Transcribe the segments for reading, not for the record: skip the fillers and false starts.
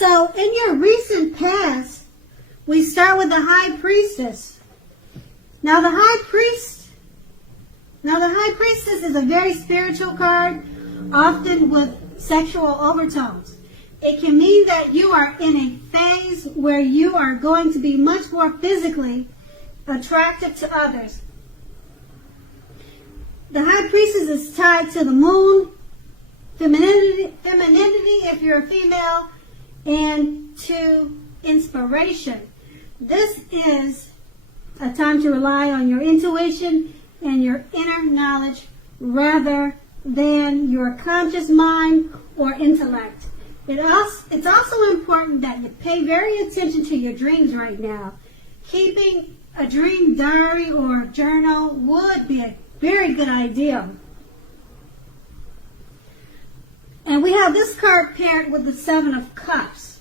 So in your recent past, we start with the High Priestess. Now the High Priestess is a very spiritual card, often with sexual overtones. It can mean that you are in a phase where you are going to be much more physically attractive to others. The High Priestess is tied to the moon, femininity if you're a female, and to inspiration. This is a time to rely on your intuition and your inner knowledge rather than your conscious mind or intellect. It's also important that you pay very attention to your dreams right now. Keeping a dream diary or journal would be a very good idea. And we have this card paired with the Seven of Cups.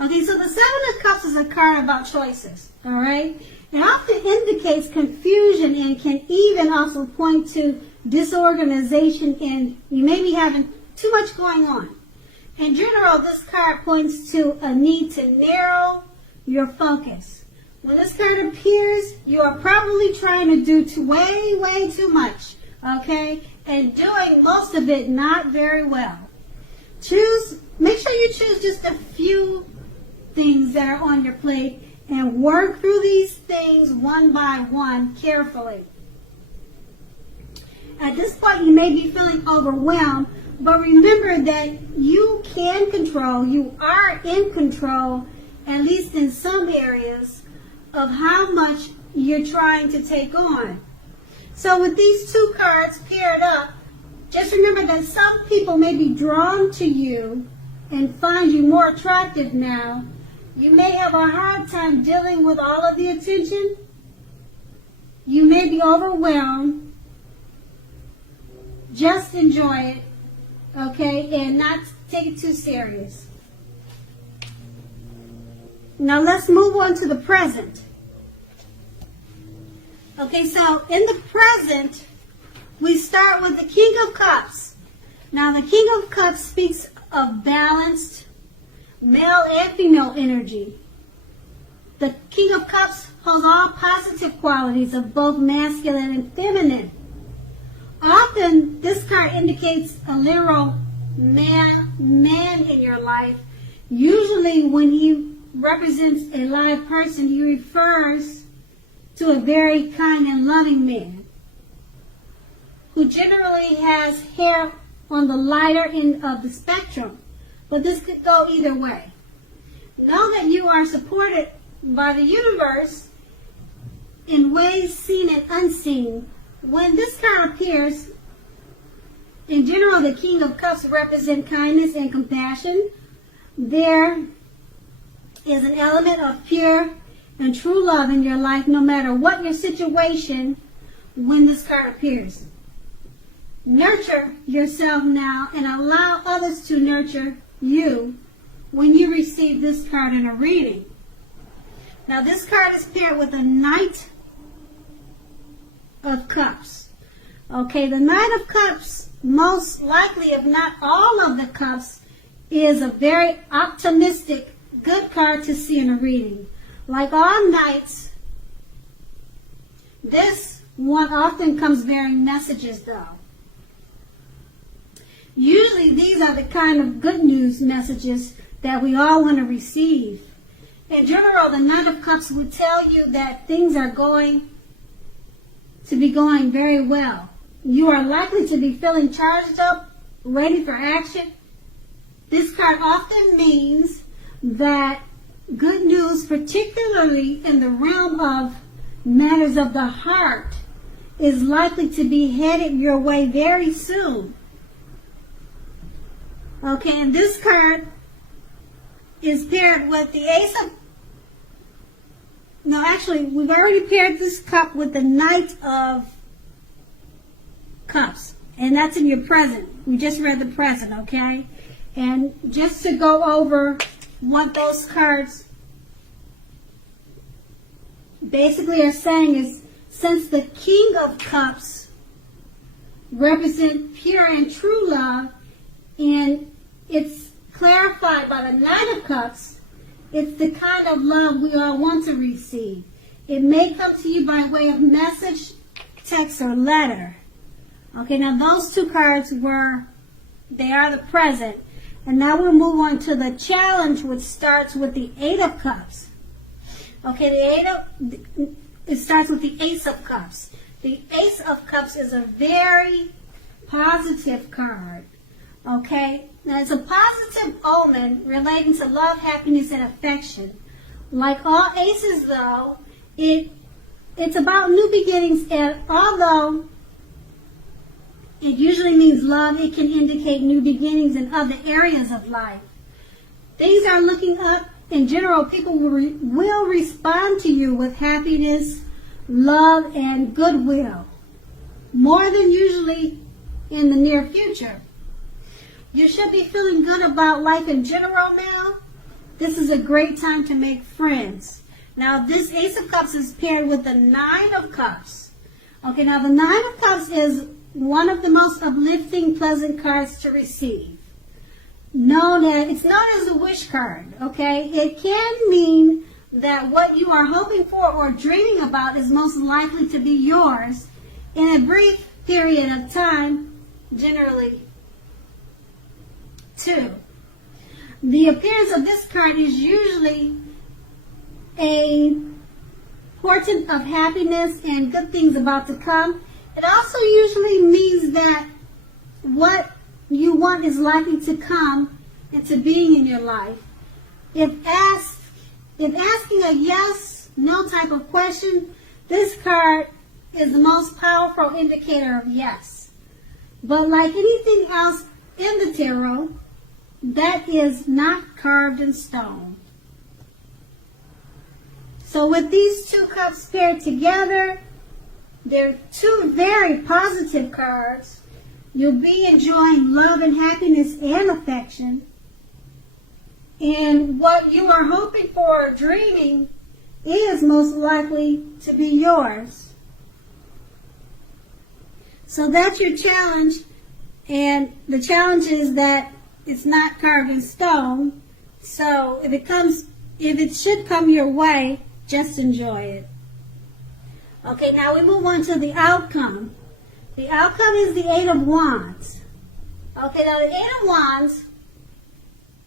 Okay, so the Seven of Cups is a card about choices, all right? It often indicates confusion and can even also point to disorganization, and you may be having too much going on. In general, this card points to a need to narrow your focus. When this card appears, you are probably trying to do way too much, okay? And doing most of it not very well. Make sure you choose just a few things that are on your plate and work through these things one by one carefully. At this point, you may be feeling overwhelmed, but remember that you are in control, at least in some areas, of how much you're trying to take on. So with these two cards paired up, just remember that some people may be drawn to you and find you more attractive now. You may have a hard time dealing with all of the attention. You may be overwhelmed. Just enjoy it, okay, and not take it too serious. Now let's move on to the present. Okay, so in the present, we start with the King of Cups. Now the King of Cups speaks of balanced male and female energy. The King of Cups holds all positive qualities of both masculine and feminine. Often, this card indicates a literal man in your life. Usually, when he represents a live person, he refers to a very kind and loving man who generally has hair on the lighter end of the spectrum. But this could go either way. Know that you are supported by the universe in ways seen and unseen. When this card appears, in general, the King of Cups represent kindness and compassion. There is an element of pure and true love in your life, no matter what your situation, when this card appears. Nurture yourself now and allow others to nurture you when you receive this card in a reading. Now this card is paired with the Knight of Cups. Okay, the Knight of Cups, most likely, if not all of the cups, is a very optimistic, good card to see in a reading. Like all knights, this one often comes bearing messages though. Usually these are the kind of good news messages that we all want to receive. In general, the Knight of Cups would tell you that things are going to be going very well. You are likely to be feeling charged up, ready for action. This card often means that good news, particularly in the realm of matters of the heart, is likely to be headed your way very soon. Okay, and this card is paired with the Ace of... No, actually, we've already paired this cup with the Knight of Cups. And that's in your present. We just read the present, okay? And just to go over what those cards basically are saying is, since the King of Cups represent pure and true love, and it's clarified by the Nine of Cups, it's the kind of love we all want to receive. It may come to you by way of message, text, or letter. Okay, now those two cards they are the present. And now we'll move on to the challenge, which starts with the Eight of Cups. Okay, it starts with the Ace of Cups. The Ace of Cups is a very positive card. Okay, now it's a positive omen relating to love, happiness, and affection. Like all aces, though, it's about new beginnings, and although it usually means love, it can indicate new beginnings in other areas of life. Things are looking up. In general, people will respond to you with happiness, love, and goodwill, more than usually in the near future. You should be feeling good about life in general now. This is a great time to make friends. Now, this Ace of Cups is paired with the Nine of Cups. Okay, now the Nine of Cups is one of the most uplifting, pleasant cards to receive. It's known as a wish card, okay? It can mean that what you are hoping for or dreaming about is most likely to be yours in a brief period of time, generally 2. The appearance of this card is usually a portent of happiness and good things about to come. It also usually means that what you want is likely to come into being in your life. If asking a yes, no type of question, this card is the most powerful indicator of yes. But like anything else in the tarot, that is not carved in stone. So with these two cups paired together, they're two very positive cards. You'll be enjoying love and happiness and affection. And what you are hoping for or dreaming is most likely to be yours. So that's your challenge. And the challenge is that it's not carved in stone. So if it should come your way, just enjoy it. Okay, now we move on to the outcome. The outcome is the Eight of Wands. Okay, now the Eight of Wands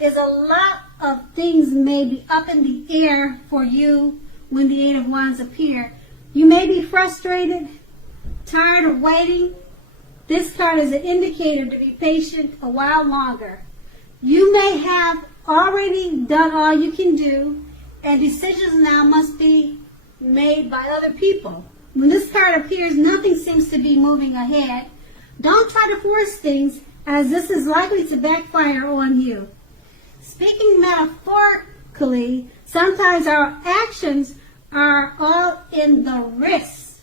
is a lot of things may be up in the air for you when the Eight of Wands appear. You may be frustrated, tired of waiting. This card is an indicator to be patient a while longer. You may have already done all you can do, and decisions now must be made by other people. When this card appears, nothing seems to be moving ahead. Don't try to force things, as this is likely to backfire on you. Speaking metaphorically, sometimes our actions are all in the wrist.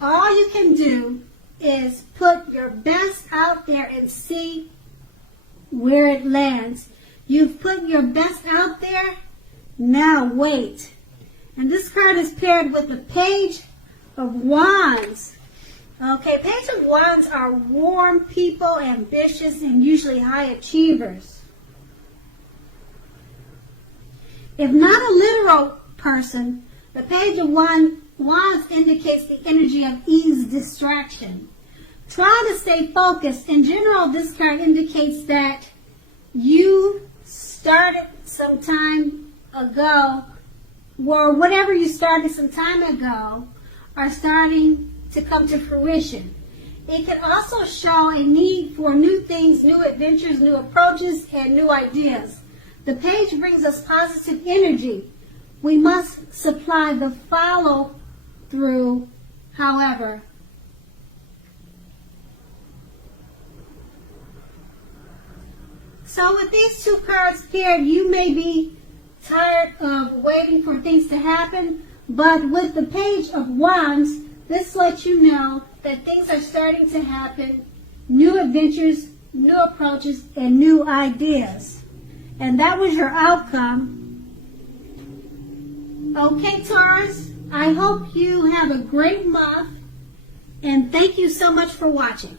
All you can do is put your best out there and see where it lands. You've put your best out there, now wait. And this card is paired with the Page of Wands. Okay, Page of Wands are warm people, ambitious, and usually high achievers. If not a literal person, the Page of Wands indicates the energy of ease, distraction. Try to stay focused. In general, this card indicates that you started some time ago, or whatever you started some time ago, are starting to come to fruition. It can also show a need for new things, new adventures, new approaches, and new ideas. The page brings us positive energy. We must supply the follow-through, however. So with these two cards paired, you may be tired of waiting for things to happen, but with the Page of Wands, this lets you know that things are starting to happen, new adventures, new approaches, and new ideas. And that was your outcome. Okay, Taurus, I hope you have a great month, and thank you so much for watching.